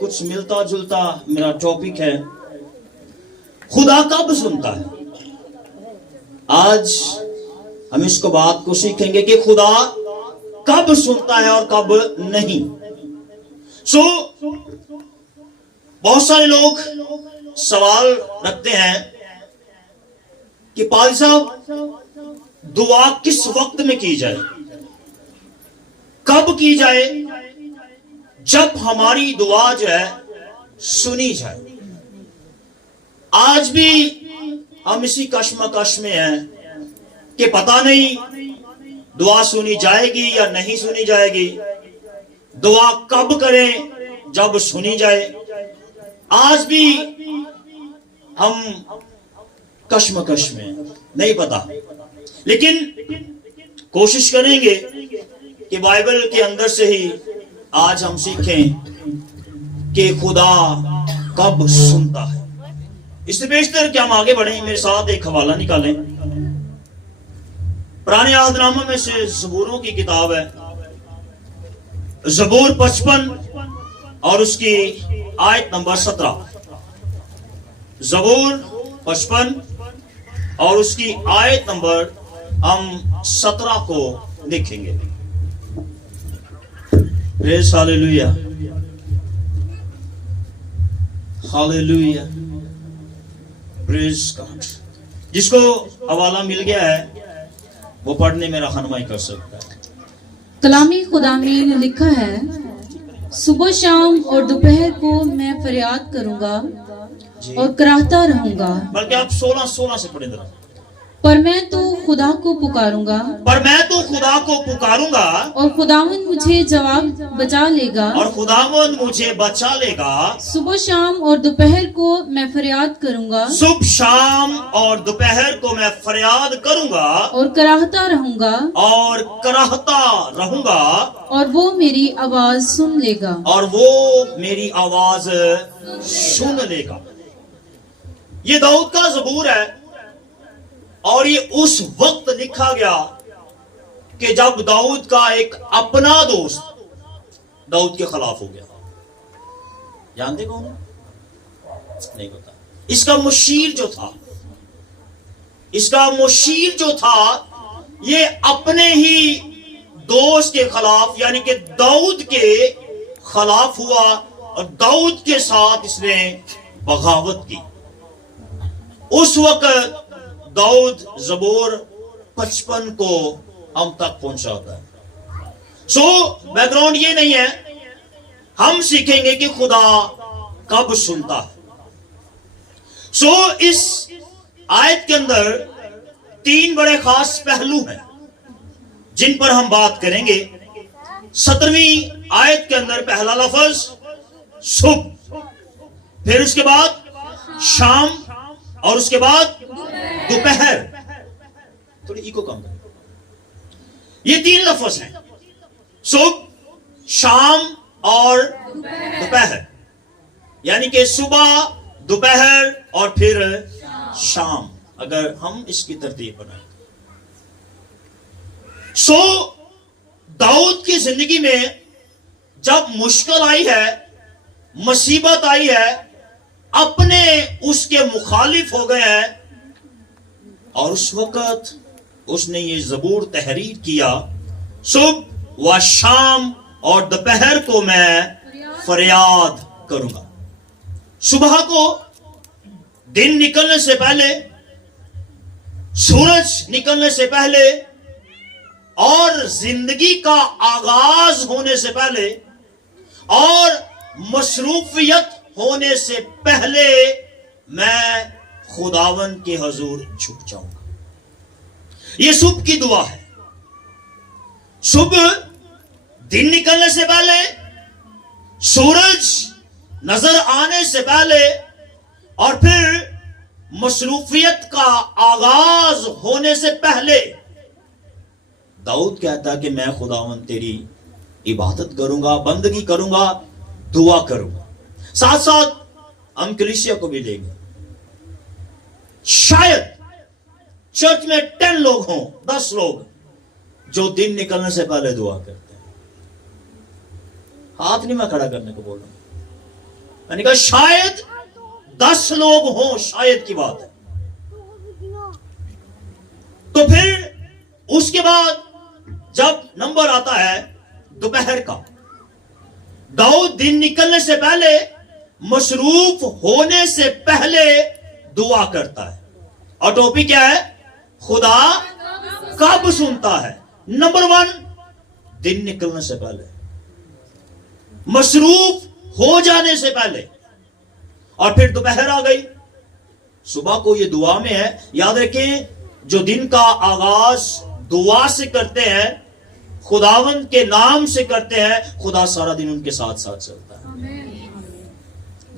कुछ मिलता जुलता मेरा टॉपिक है, खुदा कब सुनता है। आज हम इसको बात को सीखेंगे कि खुदा कब सुनता है और कब नहीं। बहुत सारे लोग सवाल रखते हैं कि पाल साहब दुआ किस वक्त में की जाए, कब की जाए, जब हमारी दुआ जो है सुनी जाए। आज भी हम इसी कश्मकश में हैं कि पता नहीं दुआ सुनी जाएगी या नहीं सुनी जाएगी, दुआ कब करें जब सुनी जाए। आज भी हम कश्मकश में नहीं पता, लेकिन कोशिश करेंगे कि बाइबल के अंदर से ही आज हम सीखें कि खुदा कब सुनता है। इससे बेशतर कि हम आगे बढ़ें, मेरे साथ एक हवाला निकालें। पुराने यादनामा में से ज़बूरों की किताब है, ज़बूर 55 और उसकी आयत नंबर 17। ज़बूर 55 और उसकी आयत नंबर हम 17 को लिखेंगे। Praise hallelujah, hallelujah, praise God. जिसको हवाला मिल गया है वो पढ़ने में रहनुमाई कर सकता है। कलामी खुदा में लिखा है, सुबह शाम और दोपहर को मैं फरियाद करूंगा और कराहता रहूंगा। बल्कि आप 16 से पढ़े जरा। पर मैं तो खुदा को पुकारूंगा, पर मैं तो खुदा को पुकारूंगा और खुदावंद मुझे जवाब बचा लेगा, और खुदावंद मुझे बचा लेगा। सुबह शाम और दोपहर को मैं फरियाद करूंगा, सुबह शाम और दोपहर को मैं फरियाद करूंगा और कराहता रहूंगा, और कराहता रहूंगा, और वो मेरी आवाज सुन लेगा। और वो मेरी आवाज सुन लेगा। ये दाऊद का ज़बूर है, और ये उस वक्त लिखा गया कि जब दाऊद का एक अपना दोस्त दाऊद के खिलाफ हो गया। जानते कौन? नहीं पता। इसका मुशीर जो था ये अपने ही दोस्त के खिलाफ यानी कि दाऊद के खिलाफ हुआ, और दाऊद के साथ इसने बगावत की। उस वक्त दाऊद ज़बूर 55 को हम तक पहुंचाता है। बैकग्राउंड ये नहीं है, हम सीखेंगे कि खुदा कब सुनता है। इस आयत के अंदर 3 बड़े खास पहलू हैं जिन पर हम बात करेंगे। 17वीं आयत के अंदर पहला लफ्ज सुबह, फिर उसके बाद शाम, और उसके बाद दोपहर। थोड़ी इको कम कर। ये 3 लफ्ज हैं, सुबह, शाम और दोपहर, यानी कि सुबह, दोपहर और फिर शाम, अगर हम इसकी तरतीब बनाएं। दाऊद की जिंदगी में जब मुश्किल आई है, मुसीबत आई है, अपने उसके मुखालिफ हो गए हैं, और उस वक्त उसने ये ज़बूर तहरीर किया, सुबह व शाम और दोपहर को मैं फरियाद करूंगा। सुबह को दिन निकलने से पहले, सूरज निकलने से पहले, और जिंदगी का आगाज होने से पहले, और मसरूफियत होने से पहले मैं खुदावन के हजूर झुक जाऊंगा। ये सुबह की दुआ है। सुबह दिन निकलने से पहले, सूरज नजर आने से पहले, और फिर मसरूफियत का आगाज होने से पहले दाऊद कहता कि मैं खुदावन तेरी इबादत करूंगा, बंदगी करूंगा, दुआ करूंगा। साथ साथ हम कलीसिया को भी लेंगे। शायद चर्च में 10 लोग हों, 10 लोग जो दिन निकलने से पहले दुआ करते हैं। हाथ नहीं मैं खड़ा करने को बोल रहा हूं, मैंने कहा शायद 10 लोग हों, शायद की बात है। तो फिर उसके बाद जब नंबर आता है दोपहर का, दाऊद दिन निकलने से पहले, मसरूफ होने से पहले दुआ करता है। और टॉपिक क्या है? खुदा कब सुनता है। नंबर 1, दिन निकलने से पहले, मसरूफ हो जाने से पहले। और फिर दोपहर आ गई, सुबह को ये दुआ में है। याद रखें, जो दिन का आगाज दुआ से करते हैं, खुदावंद के नाम से करते हैं, खुदा सारा दिन उनके साथ साथ चलता है।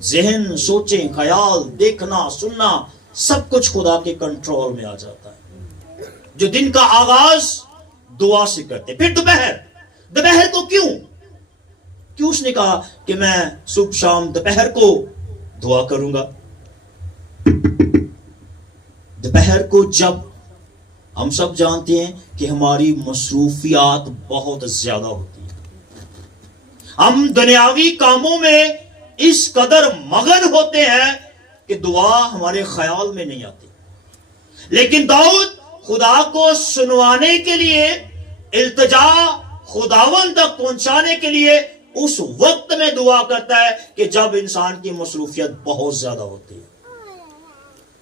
जहन, सोचें, ख्याल, देखना, सुनना, सब कुछ खुदा के कंट्रोल में आ जाता है। जो दिन का आगाज दुआ से करते। फिर दोपहर को क्यों उसने कहा कि मैं सुबह शाम दोपहर को दुआ करूंगा? दोपहर को जब हम सब जानते हैं कि हमारी मसरूफियात बहुत ज्यादा होती है, हम दुनियावी कामों में इस कदर मगन होते हैं कि दुआ हमारे ख्याल में नहीं आती। लेकिन दाऊद खुदा को सुनवाने के लिए, इल्तिजा खुदावन तक पहुंचाने के लिए उस वक्त में दुआ करता है कि जब इंसान की मसरूफियत बहुत ज्यादा होती है।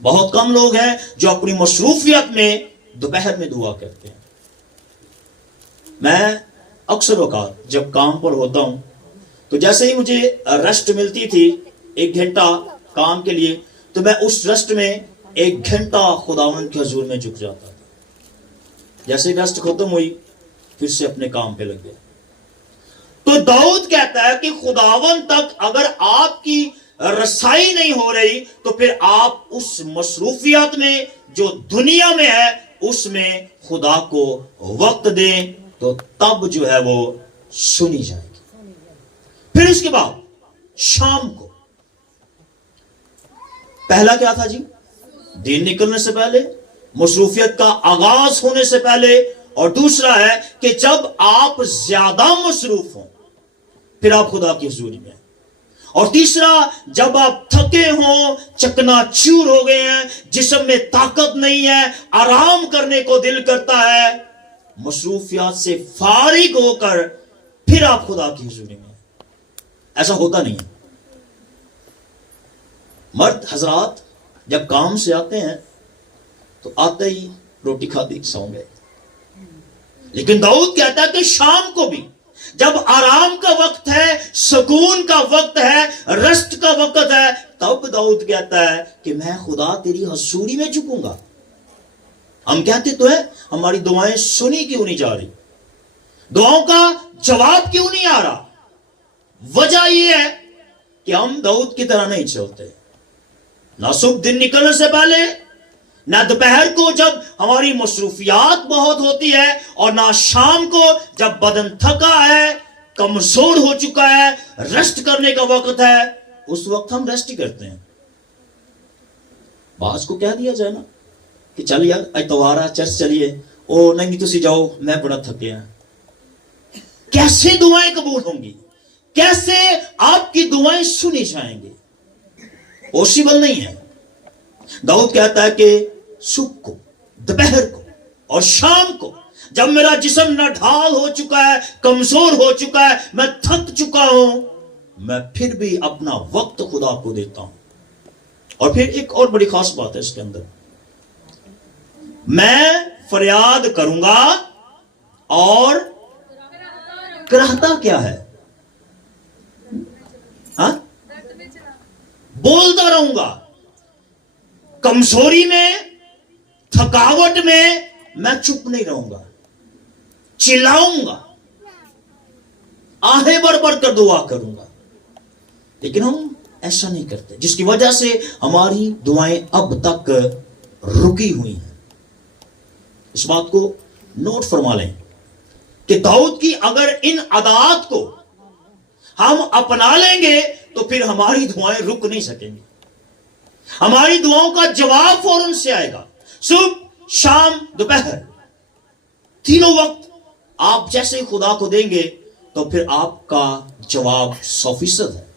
बहुत कम लोग हैं जो अपनी मसरूफियत में दोपहर में दुआ करते हैं। मैं अक्सर औकात जब काम पर होता हूं, तो जैसे ही मुझे रेस्ट मिलती थी 1 घंटा काम के लिए, तो मैं उस रेस्ट में 1 घंटा खुदावंद के हुजूर में झुक जाता था। जैसे रेस्ट खत्म हुई, फिर से अपने काम पे लग गया। तो दाऊद कहता है कि खुदावंद तक अगर आपकी रसाई नहीं हो रही, तो फिर आप उस मसरूफियत में जो दुनिया में है उसमें खुदा को वक्त दें, तो तब जो है वो सुनी जाएगी। फिर उसके बाद शाम को, पहला क्या था जी? दिन निकलने से पहले, मसरूफियत का आगाज होने से पहले। और दूसरा है कि जब आप ज्यादा मसरूफ हो, फिर आप खुदा की हुजूरी में। और तीसरा, जब आप थके हो, चकनाचूर हो गए हैं, जिस्म में ताकत नहीं है, आराम करने को दिल करता है, मसरूफियात से फारिग होकर फिर आप खुदा की हुजूरी में। ऐसा होता नहीं है। मर्द हजरात जब काम से आते हैं तो आते ही रोटी खाती सौ गए। लेकिन दाऊद कहता है कि शाम को भी, जब आराम का वक्त है, सुकून का वक्त है, रेस्ट का वक्त है, तब दाऊद कहता है कि मैं खुदा तेरी हजूरी में झुकूंगा। हम कहते तो है हमारी दुआएं सुनी क्यों नहीं जा रही, दुआओं का जवाब क्यों नहीं आ रहा? वजह यह है कि हम दाऊद की तरह नहीं चलते। ना सुबह दिन निकलने से पहले, ना दोपहर को जब हमारी मसरूफियात बहुत होती है, और ना शाम को जब बदन थका है, कमजोर हो चुका है, रेस्ट करने का वक्त है, उस वक्त हम रेस्ट ही करते हैं। बास को कह दिया जाए ना कि चल यार इतवार चर्च चलिए, ओ नहीं तुसी जाओ मैं बड़ा थके हैं। कैसे दुआएं कबूल होंगी? कैसे आपकी दुआएं सुनी जाएंगी? पॉसिबल नहीं है। दाऊद कहता है कि सुबह को, दोपहर को और शाम को, जब मेरा जिस्म नाढाल हो चुका है, कमजोर हो चुका है, मैं थक चुका हूं, मैं फिर भी अपना वक्त खुदा को देता हूं। और फिर एक और बड़ी खास बात है इसके अंदर, मैं फरियाद करूंगा और कराहता क्या है? हाँ, बोलता रहूंगा। कमजोरी में, थकावट में मैं चुप नहीं रहूंगा, चिल्लाऊंगा, आहें बढ़ बढ़ कर दुआ करूंगा। लेकिन हम ऐसा नहीं करते, जिसकी वजह से हमारी दुआएं अब तक रुकी हुई हैं। इस बात को नोट फरमा लें कि दाऊद की अगर इन आदत को हम अपना लेंगे तो फिर हमारी दुआएं रुक नहीं सकेंगी। हमारी दुआओं का जवाब फौरन से आएगा। सुबह, शाम, दोपहर, तीनों वक्त आप जैसे खुदा को देंगे तो फिर आपका जवाब 100% है।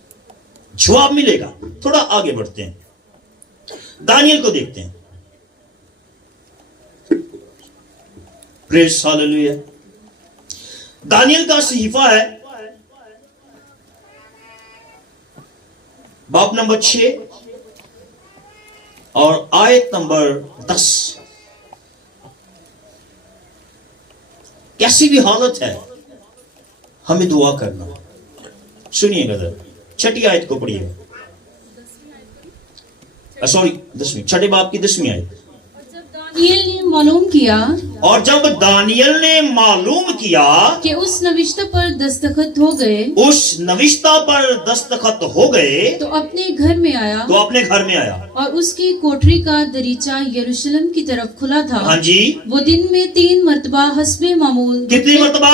जवाब मिलेगा। थोड़ा आगे बढ़ते हैं, दानियल को देखते हैं। Praise hallelujah. दानियल का सहीफा है बाब नंबर 6 और आयत नंबर 10। कैसी भी हालत है, हमें दुआ करना। सुनिएगा जरा, छठी आयत को पढ़िएगा। सॉरी 10वीं, छठे बाब की 10वीं आयत। दानियल ने मालूम किया और जब दानियल ने मालूम किया कि उस नविश्ता पर दस्तखत हो गए, उस नविश्ता पर दस्तखत हो गए, तो अपने घर में आया तो अपने घर में आया। और उसकी कोठरी का दरीचा यरूशलेम की तरफ खुला था। हाँ जी। वो दिन में 3 मरतबा हस्बे मामूल, कितनी मरतबा?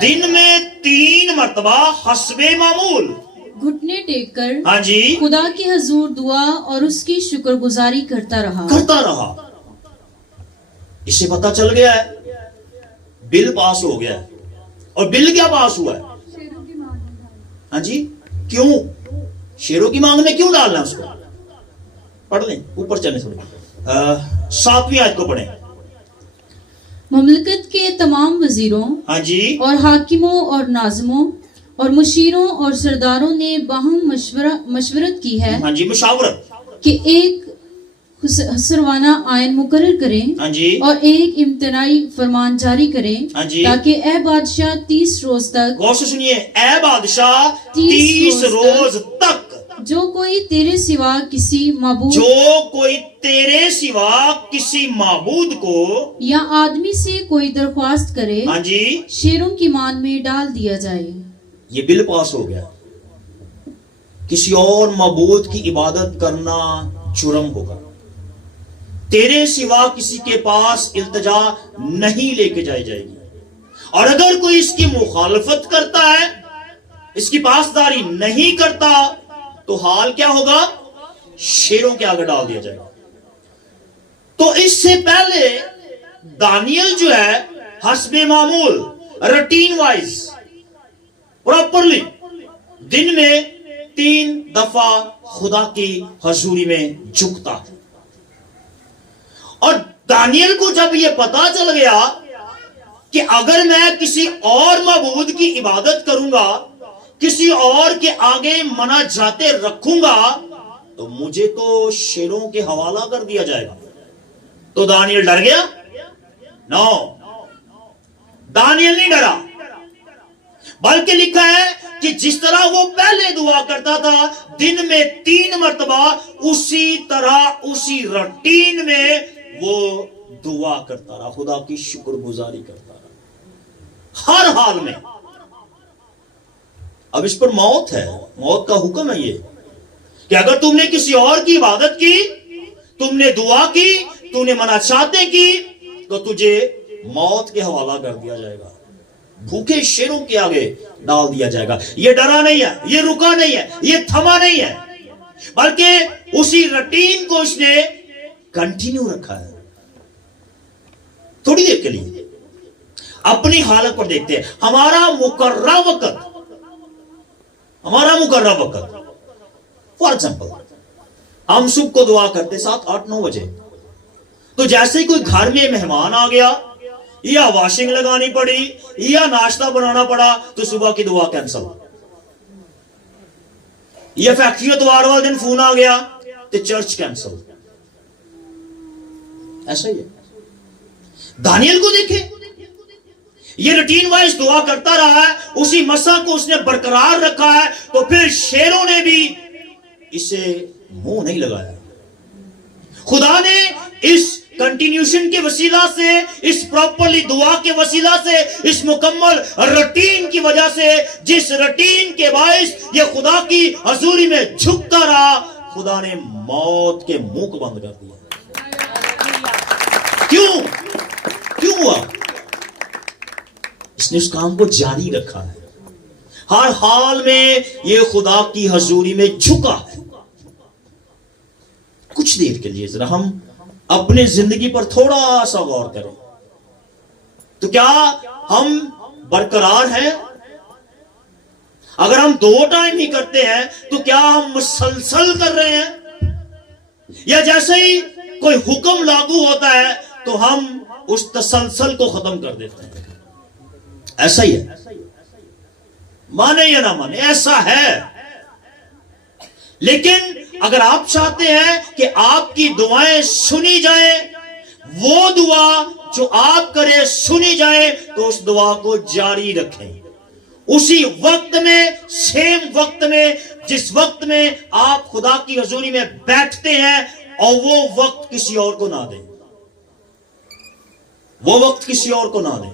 दिन में 3 मरतबा हस्बे मामूल घुटने टेक कर हाँ जी खुदा के हजूर दुआ और उसकी शुक्रगुजारी करता रहा। इससे पता चल गया है बिल पास हो गया है। और बिल क्या पास हुआ है? हाँ जी। क्यों? शेरों की मांग में क्यों डालना उसको? पढ़ लें, ऊपर चलें थोड़ी। 7वीं आयत को पढ़ें। ममलकत के तमाम वजीरों हाँ जी और हाकिमों और नाज़िमों और मुशीरों और सरदारों ने बाहम मशवरत की है हाँ जी, मुशावरत कि एक हसरवाना आयन मुकर्रर करें हाँ जी और एक इम्तनाई फरमान जारी करें, हाँ जी। ताकि ए बादशाह 30 रोज तक, गौर से सुनिए, ए बादशाह 30 रोज तक जो कोई तेरे सिवा किसी माबूद जो कोई तेरे सिवा किसी माबूद को या आदमी से कोई दरख्वास्त करे, हाँ जी, शेरों की मान में डाल दिया जाए। ये बिल पास हो गया। किसी और माबूद की इबादत करना जुर्म होगा। तेरे सिवा किसी के पास इल्तिजा नहीं लेके जाई जाएगी। और अगर कोई इसकी मुखालफत करता है, इसकी पासदारी नहीं करता, तो हाल क्या होगा? शेरों के आगे डाल दिया जाएगा। तो इससे पहले दानियल जो है हस्बे मामूल, रूटीन वाइज, प्रॉपरली दिन में 3 दफा खुदा की हजूरी में झुकता है। और दानियल को जब यह पता चल गया कि अगर मैं किसी और माबूद की इबादत करूंगा, किसी और के आगे मना जाते रखूंगा, तो मुझे तो शेरों के हवाला कर दिया जाएगा। तो दानियल डर गया? नो, दानियल नहीं डरा। बल्कि लिखा है कि जिस तरह वो पहले दुआ करता था दिन में 3 मरतबा, उसी तरह उसी रूटीन में वो दुआ करता रहा, खुदा की शुक्रगुजारी करता रहा हर हाल में। अब इस पर मौत है, मौत का हुक्म है ये कि अगर तुमने किसी और की इबादत की, तुमने दुआ की, तूने मनाचाते की, तो तुझे मौत के हवाला कर दिया जाएगा, भूखे शेरों के आगे डाल दिया जाएगा। ये डरा नहीं है, ये रुका नहीं है, ये थमा नहीं है, बल्कि उसी रूटीन को उसने कंटिन्यू रखा है। थोड़ी देर के लिए अपनी हालत पर देखते हैं। हमारा मुकर्रर वक्त, फॉर एग्जाम्पल, हम सुबह को दुआ करते 7, 8, 9 बजे। तो जैसे ही कोई घर में मेहमान आ गया, या वॉशिंग लगानी पड़ी, या नाश्ता बनाना पड़ा, तो सुबह की दुआ कैंसिल। या फैक्ट्री इतवार वाले दिन फोन आ गया तो चर्च कैंसिल। ऐसा ही है। दानियल को देखे, ये रूटीन वाइज दुआ करता रहा है, उसी मसा को उसने बरकरार रखा है। तो फिर शेरों ने भी इसे मुंह नहीं लगाया। खुदा ने इस कंटिन्यूशन के वसीला से, इस प्रॉपरली दुआ के वसीला से, इस मुकम्मल रूटीन की वजह से, जिस रूटीन के बाइस ये खुदा की हजूरी में झुकता रहा, खुदा ने मौत के मुंह को बंद कर दिया। क्यों हुआ? इसने उस काम को जारी रखा है। हर हाल में ये खुदा की हजूरी में झुका है। कुछ देर के लिए जरा हम अपने जिंदगी पर थोड़ा सा गौर करें। तो क्या हम बरकरार हैं? अगर हम 2 टाइम ही करते हैं तो क्या हम मुसलसल कर रहे हैं, या जैसे ही कोई हुक्म लागू होता है तो हम उस तसलसल को खत्म कर देते हैं? ऐसा ही है, माने या ना माने, ऐसा है। लेकिन अगर आप चाहते हैं कि आपकी दुआएं सुनी जाए, वो दुआ जो आप करें सुनी जाए, तो उस दुआ को जारी रखें उसी वक्त में, सेम वक्त में, जिस वक्त में आप खुदा की हजूरी में बैठते हैं, और वो वक्त किसी और को ना दें, वो वक्त किसी और को ना दें।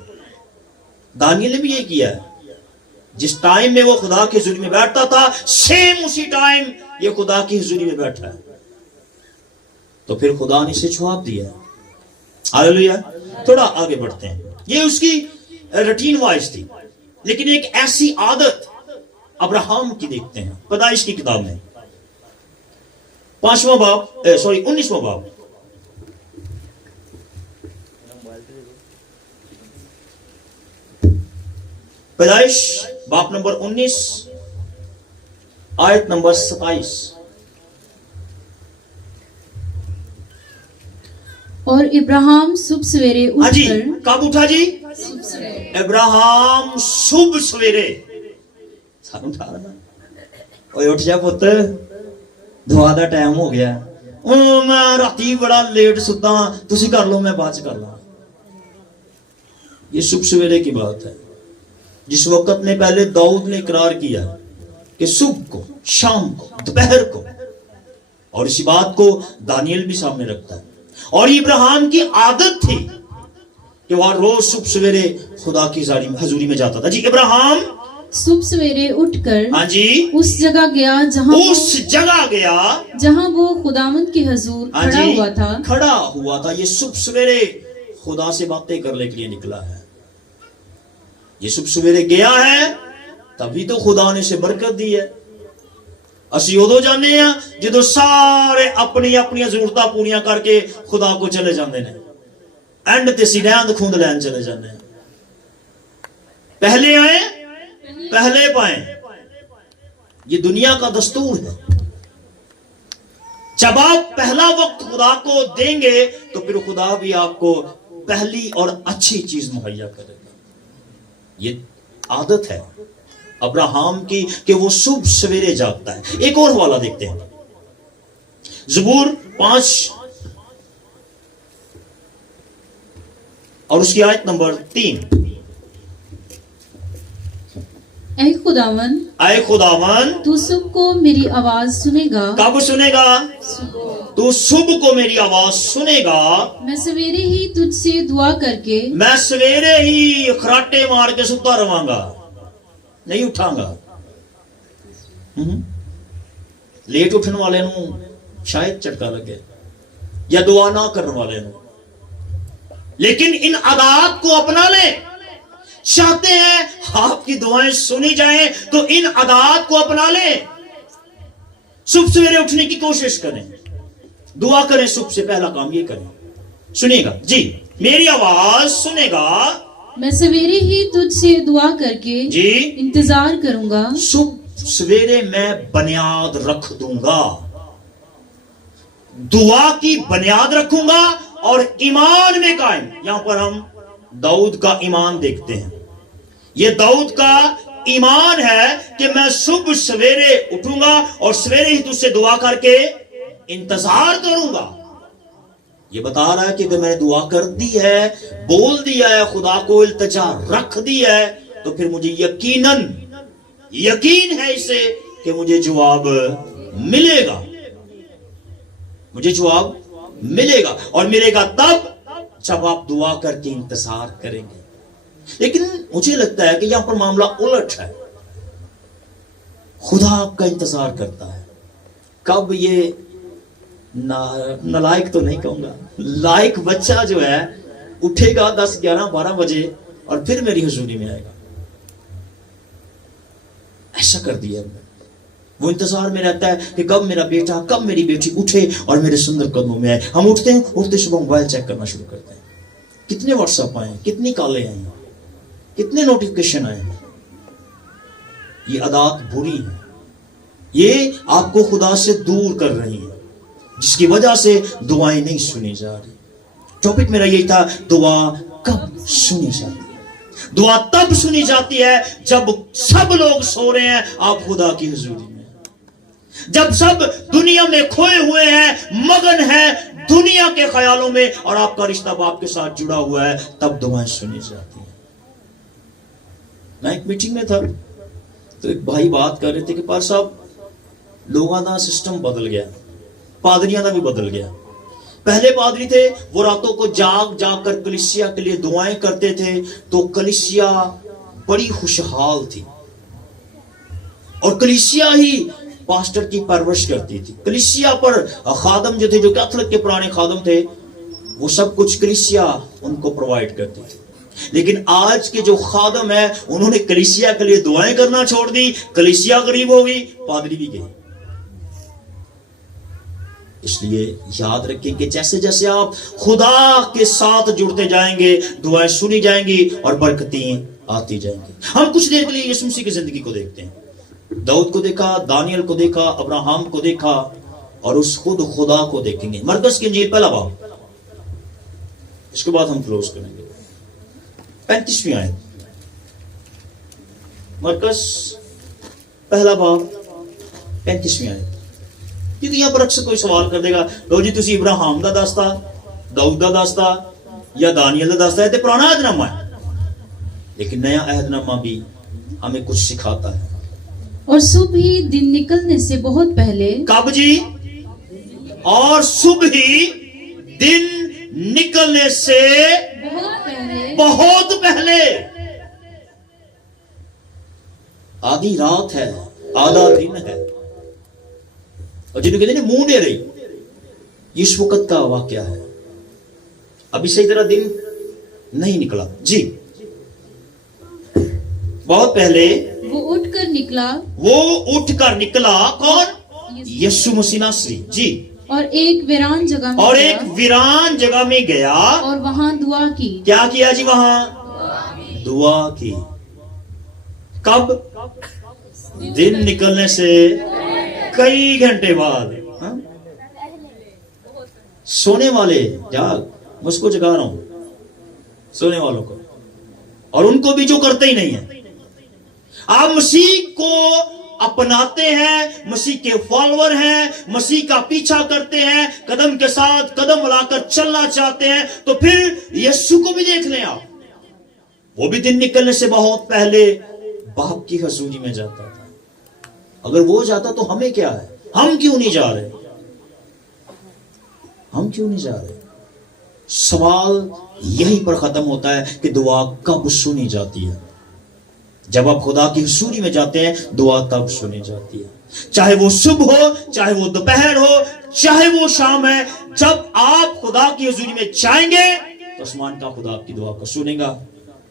दानियल ने भी ये किया है, जिस टाइम में वो खुदा की हजूरी में बैठता था, सेम उसी टाइम ये खुदा की हजूरी में बैठा है, तो फिर खुदा ने इसे जवाब दिया। हालेलुया। थोड़ा आगे बढ़ते हैं। ये उसकी रूटीन वाइज थी, लेकिन एक ऐसी आदत अब्राहम की देखते हैं पैदाइश की किताब में, 19वां बाब, पैदाइश बाप नंबर 19 आयत नंबर 27। और इब्राहिम सुबह सवेरे हाँ जी, उठकर, कब उठा जी? इब्राहिम सुबह सवेरे। ओए उठ जा पुੱਤ, ਦੁਆ ਦਾ ਟਾਈਮ ਹੋ ਗਿਆ। ਉਹ ਮੈਂ ਰਾਤੀ ਬੜਾ ਲੇਟ ਸੁੱਤਾ, ਤੁਸੀਂ ਕਰ ਲਓ, मैं बाद कर ला। ये सुबह सवेरे की बात है, जिस वक्त में पहले दाऊद ने इकरार किया कि सुबह को, शाम को, दोपहर को, और इसी बात को दानियल भी सामने रखता है। और इब्राहिम की आदत थी कि वह रोज सुबह सवेरे खुदा की हजूरी में जाता था। जी, इब्राहिम सुबह सवेरे उठकर, हाँ जी, उस जगह गया जहां वो खुदावंद के हजूर हाँ खड़ा जी, हुआ था। ये सुबह सवेरे खुदा से बातें करने के लिए निकला है। ये सुबह सवेरे गया है, तभी तो खुदा ने इसे बरकत दी है। ਅਸੀਂ ਉਦੋਂ ਜਾਂਦੇ ਆ ਜਦੋਂ ਸਾਰੇ ਆਪਣੀਆਂ ਜ਼ਰੂਰਤਾਂ ਪੂਰੀਆਂ ਕਰਕੇ खुदा को चले जाते हैं, एंड ते ਅਸੀਂ ਰਹਿੰਦ ਖੂੰਦ ਲੈਣ चले जाते हैं। पहले आए पहले पाए, ये दुनिया का दस्तूर है। जब आप पहला वक्त खुदा को देंगे तो फिर खुदा भी आपको पहली और अच्छी चीज मुहैया करेगा। ये आदत है अब्राहम की कि वो सुबह सवेरे जागता है। एक और हवाला देखते हैं, ज़बूर 5 और उसकी आयत नंबर 3। ऐ खुदावन, तू सुबह को मेरी आवाज सुनेगा। कब सुनेगा? तू सुबह को मेरी आवाज सुनेगा। मैं सवेरे ही तुझसे दुआ करके, मैं सवेरे ही खराटे मार के सुता रवांगा, नहीं उठांगा। लेट उठने वाले नूं शायद झटका लगे, या दुआ ना करने वाले नूं। लेकिन इन आदात को अपना ले। चाहते हैं आपकी दुआएं सुनी जाएं तो इन आदात को अपना ले। सुबह सवेरे उठने की कोशिश करें, दुआ करें, सुबह से पहला काम ये करें। सुनिएगा जी, मेरी आवाज सुनेगा, मैं सवेरे ही तुझसे दुआ करके जी इंतजार करूंगा। सुबह सवेरे मैं बुनियाद रख दूंगा, दुआ की बुनियाद रखूंगा और ईमान में कायम। यहां पर हम दाऊद का ईमान देखते हैं। ये दाऊद का ईमान है कि मैं सुबह सवेरे उठूंगा और सवेरे ही तुझसे दुआ करके इंतजार करूंगा। ये बता रहा है कि अगर मैंने दुआ कर दी है, बोल दिया है, खुदा को इल्तिजा रख दी है, तो फिर मुझे यकीन है इसे कि मुझे जवाब मिलेगा, मुझे जवाब मिलेगा। और मिलेगा तब जब आप दुआ करके इंतजार करेंगे। लेकिन मुझे लगता है कि यहां पर मामला उलट है। खुदा आपका इंतजार करता है। कब ये नालायक तो नहीं कहूंगा, लायक बच्चा जो है उठेगा 10, 11, 12 बजे और फिर मेरी हुजूरी में आएगा। ऐसा कर दिया वो इंतजार में रहता है कि कब मेरा बेटा, कब मेरी बेटी उठे और मेरे सुंदर कदमों में आए। हम उठते सुबह मोबाइल चेक करना शुरू करते हैं, कितने व्हाट्सएप आए, कितनी कॉलें आई, कितने नोटिफिकेशन आए। ये आदत बुरी है, ये आपको खुदा से दूर कर रही है, जिसकी वजह से दुआएं नहीं सुनी जा रही। टॉपिक मेरा यही था, दुआ कब सुनी जाती है। दुआ तब सुनी जाती है जब सब लोग सो रहे हैं, आप खुदा की हुजूरी में, जब सब दुनिया में खोए हुए हैं, मगन है दुनिया के ख्यालों में, और आपका रिश्ता बाप के साथ जुड़ा हुआ है, तब दुआएं सुनी जाती है। मैं एक मीटिंग में था तो एक भाई बात कर रहे थे कि पार साहब लोगों का सिस्टम बदल गया, पादरियां का भी बदल गया। पहले पादरी थे, वो रातों को जाग जाग कर कलीसिया के लिए दुआएं करते थे, तो कलीसिया बड़ी खुशहाल थी, और कलीसिया ही पास्टर की परवरिश करती थी। कलीसिया पर खादम जो थे, जो कैथोलिक के पुराने खादम थे, वो सब कुछ कलीसिया उनको प्रोवाइड करती थी। लेकिन आज के जो खादम है, उन्होंने कलीसिया के लिए दुआएं करना छोड़ दी, कलीसिया गरीब हो गई, पादरी भी गई। इसलिए याद रखें कि जैसे जैसे आप खुदा के साथ जुड़ते जाएंगे, दुआएं सुनी जाएंगी और बरकतें आती जाएंगी। हम कुछ देर के लिए यीशु मसीह की जिंदगी को देखते हैं। दाऊद को देखा, दानियल को देखा, अब्राहम को देखा, और उस खुदा को देखेंगे। मरकस की इंजील पहला बाब, इसके बाद हम क्लोज करेंगे। 35वीं आयत, मरकस पहला बाब 35वीं आयत। क्योंकि यहां पर अक्सर कोई सवाल कर देगा, लो जी तुसी इब्राहिम दा दसता, दाऊद दा दसता या दानियल दा दसता है, तो पुराना अहदनामा है, लेकिन नया अहदनामा भी हमें कुछ सिखाता है। और सुबह ही दिन निकलने से बहुत पहले, कब जी? और सुबह ही दिन निकलने से बहुत पहले। आधी रात है, आधा दिन है, और जिन्हें कहते हैं मुंह दे रही, इस वक्त का वाकया है। अभी सही तरह दिन नहीं निकला जी। बहुत पहले वो उठकर निकला। कौन? यीशु मसीह नासरी जी। और एक वीरान जगह में गया, और वहां दुआ की। क्या किया जी? वहां दुआ की। कब? दिन निकलने से कई घंटे बाद। हा? सोने वाले जाग, मुझको जगा रहा हूं, सोने वालों को, और उनको भी जो करते ही नहीं है। आप मसीह को अपनाते हैं, मसीह के फॉलोअर हैं, मसीह का पीछा करते हैं, कदम के साथ कदम मिलाकर चलना चाहते हैं, तो फिर यीशु को भी देख लें आप। वो भी दिन निकलने से बहुत पहले बाप की हजूरी में जाता था। अगर वो जाता तो हमें क्या है? हम क्यों नहीं जा रहे? सवाल यहीं पर खत्म होता है कि दुआ कब सुनी जाती है। जब आप खुदा की हुजूरी में जाते हैं, दुआ तब सुनी जाती है। चाहे वो सुबह हो, चाहे वो दोपहर हो, चाहे वो शाम है, जब आप खुदा की हुजूरी में जाएंगे तो आसमान का खुदा आपकी दुआ को सुनेगा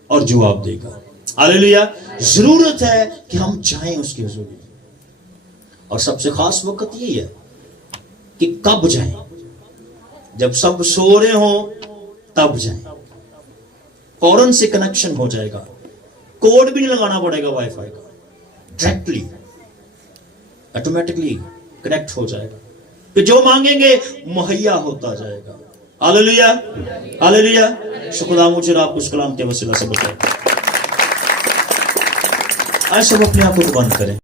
और जवाब देगा। हालेलुया। जरूरत है कि हम जाएं उसकी हुजूरी में, और सबसे खास वक्त यही है कि कब जाएं। जब सब सो रहे हो तब जाएं, फौरन से कनेक्शन हो जाएगा, कोड भी नहीं लगाना पड़ेगा वाईफाई का, डायरेक्टली ऑटोमेटिकली कनेक्ट हो जाएगा, कि जो मांगेंगे मुहैया होता जाएगा। Hallelujah, hallelujah. शुक्र मुझे आपको उस कलाम के वसीला से बताएं। आज सब अपने आप को बंद करें।